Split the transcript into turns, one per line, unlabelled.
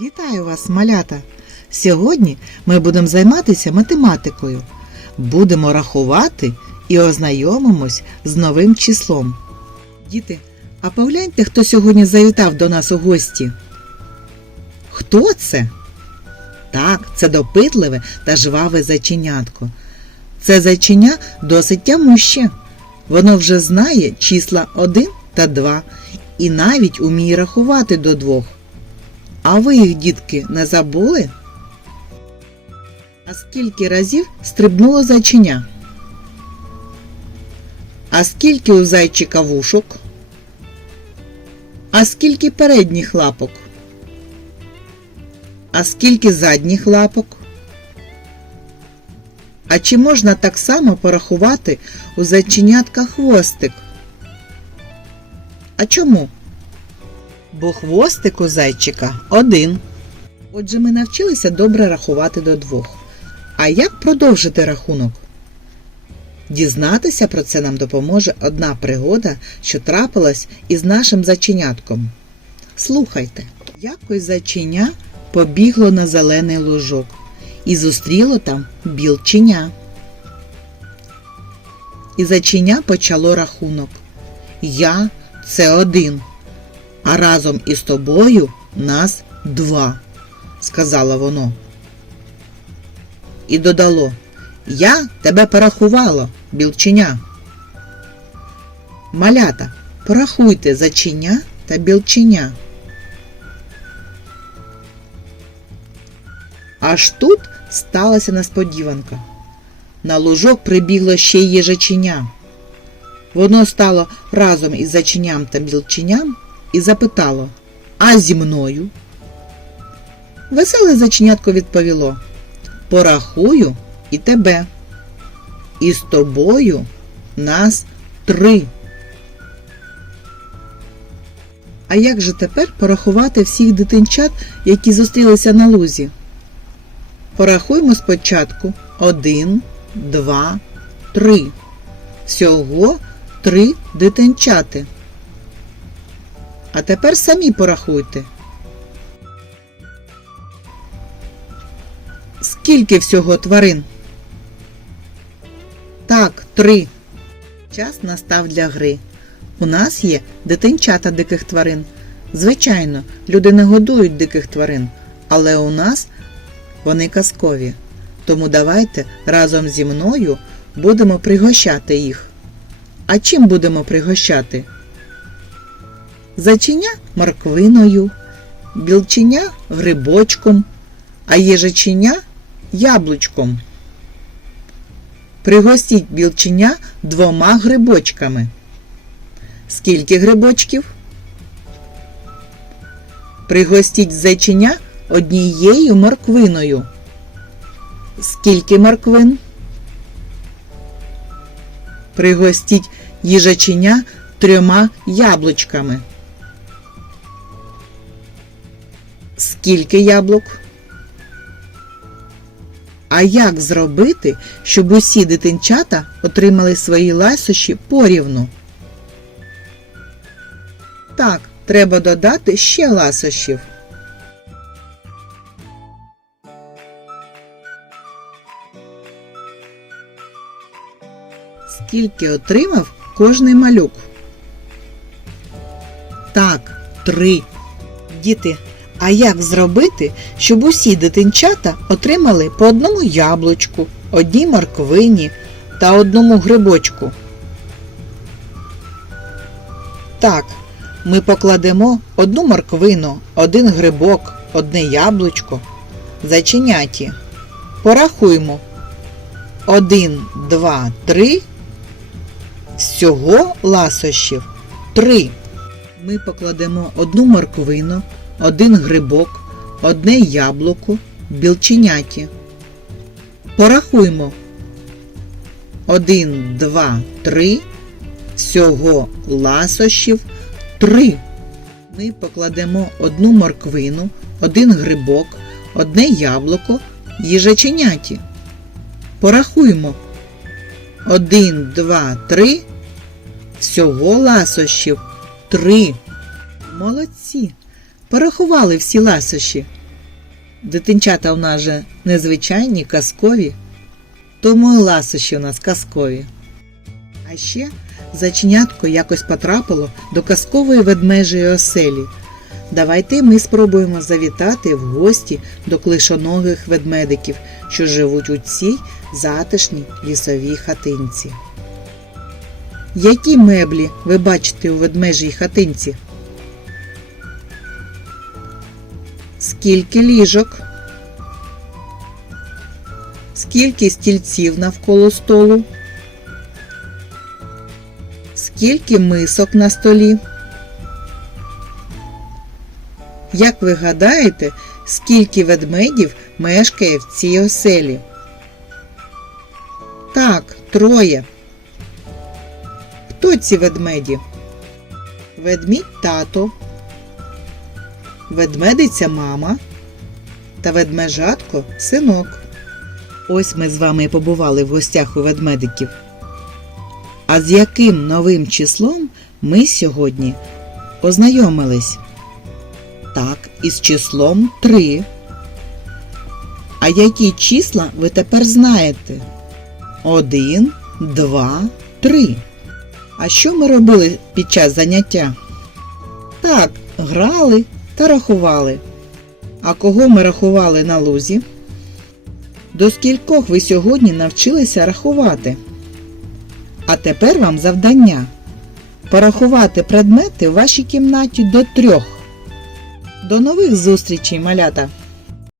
Вітаю вас, малята! Сьогодні ми будемо займатися математикою. Будемо рахувати і ознайомимось з новим числом. Діти, а погляньте, хто сьогодні завітав до нас у гості. Хто це? Так, це допитливе та жваве зайченятко. Це зайченя досить тямуще. Воно вже знає числа 1 та 2 і навіть уміє рахувати до двох. А ви їх, дітки, не забули? А скільки разів стрибнуло зайченя? А скільки у зайчика вушок? А скільки передніх лапок? А скільки задніх лапок? А чи можна так само порахувати у зайченятка хвостик? А чому? Бо хвостик у зайчика один. Отже, ми навчилися добре рахувати до двох. А як продовжити рахунок? Дізнатися про це нам допоможе одна пригода, що трапилась із нашим зайченятком. Слухайте, якось зайченя побігло на зелений лужок і зустріло там білченя. І зайченя почало рахунок. Я це один а разом із тобою нас два, сказала воно. І додало Я тебе порахувало, білченя. Малята, порахуйте заченя та білченя. Аж тут сталася несподіванка. На лужок прибігло ще й їжаченя. Воно стало разом із заченям та білченям і запитало А зі мною? Веселе заченятко відповіло Порахую і тебе. І з тобою нас три. А як же тепер порахувати всіх дитинчат, які зустрілися на лузі? Порахуємо спочатку один, два, три. Всього три дитинчати. А тепер самі порахуйте. Скільки всього тварин? Так, три. Час настав для гри. У нас є дитинчата диких тварин. Звичайно, люди не годують диких тварин, але у нас вони казкові. Тому давайте разом зі мною будемо пригощати їх. А чим будемо пригощати? Зайченя морквиною, білченя грибочком, а їжаченя яблучком. Пригостіть білченя двома грибочками. Скільки грибочків? Пригостіть зайченя однією морквиною. Скільки морквин? Пригостіть їжаченя трьома яблучками. Скільки яблук? А як зробити, щоб усі дитинчата отримали свої ласощі порівну? Так, треба додати ще ласощів. Скільки отримав кожний малюк? Так, три. Діти, а як зробити, щоб усі дитинчата отримали по одному яблучку, одній морквині та одному грибочку? Так, ми покладемо одну морквину, один грибок, одне яблучко. Зачиняті. Порахуємо. Один, два, три. Всього ласощів три. Ми покладемо одну морквину, один грибок, одне яблуко, білченяті. Порахуймо. Один, два, три. Всього ласощів три. Ми покладемо одну морквину, один грибок, одне яблуко, їжаченяті. Порахуймо. Один, два, три. Всього ласощів три. Молодці. Порахували всі ласощі. дитинчата у нас же незвичайні, казкові, тому і ласощі у нас казкові. А ще заченятко якось потрапило до казкової ведмежої оселі. Давайте ми спробуємо завітати в гості до клишоногих ведмедиків, що живуть у цій затишній лісовій хатинці. Які меблі ви бачите у ведмежій хатинці? Скільки ліжок? Скільки стільців навколо столу? Скільки мисок на столі? Як ви гадаєте, скільки ведмедів мешкає в цій оселі? Так, троє. Хто ці ведмеді? Ведмідь тато, ведмедиця мама та ведмежатко синок. Ось ми з вами і побували в гостях у ведмедиків. А з яким новим числом ми сьогодні ознайомились? Так, із числом 3. А які числа ви тепер знаєте? 1, 2, 3. А що ми робили під час заняття? Так, грали та рахували. А кого ми рахували на лузі? До скількох ви сьогодні навчилися рахувати? А тепер вам завдання порахувати предмети в вашій кімнаті до трьох. До нових зустрічей, малята!